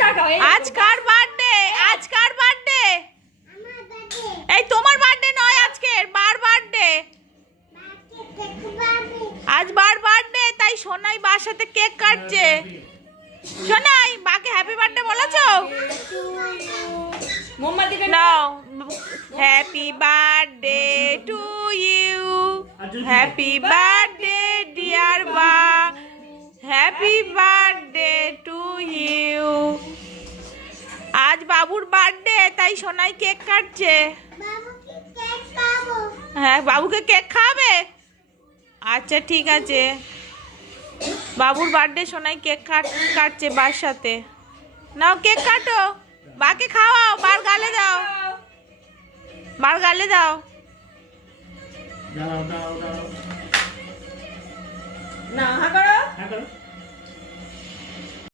আজ কার বার্থডে? আজ কার বার্থডে? এই তোমার বার্থডে নয়, আজকের বার বার্থডে। আজ বার বার্থডে, তাই সোনাই বার সাথে কেক কাটছে। সোনাই বাকে হ্যাপি বার্থডে বলেছো? নাও, happy birthday to you, happy birthday dear বা, হ্যাপি বার্থডে টু ইউ। আজ বাবুর বার্থডে, তাই সোনাই কেক কাটছে। হ্যাঁ, বাবুকে কেক খাওয়াবে? আচ্ছা ঠিক আছে, বাবুর বার্থডে সোনাই কেক কাটছে বার সাথে। নাও কেক কাটো, বাকে খাওয়াও, বার গালে দাও, বার গালে দাও। না, হ্যাঁ করো।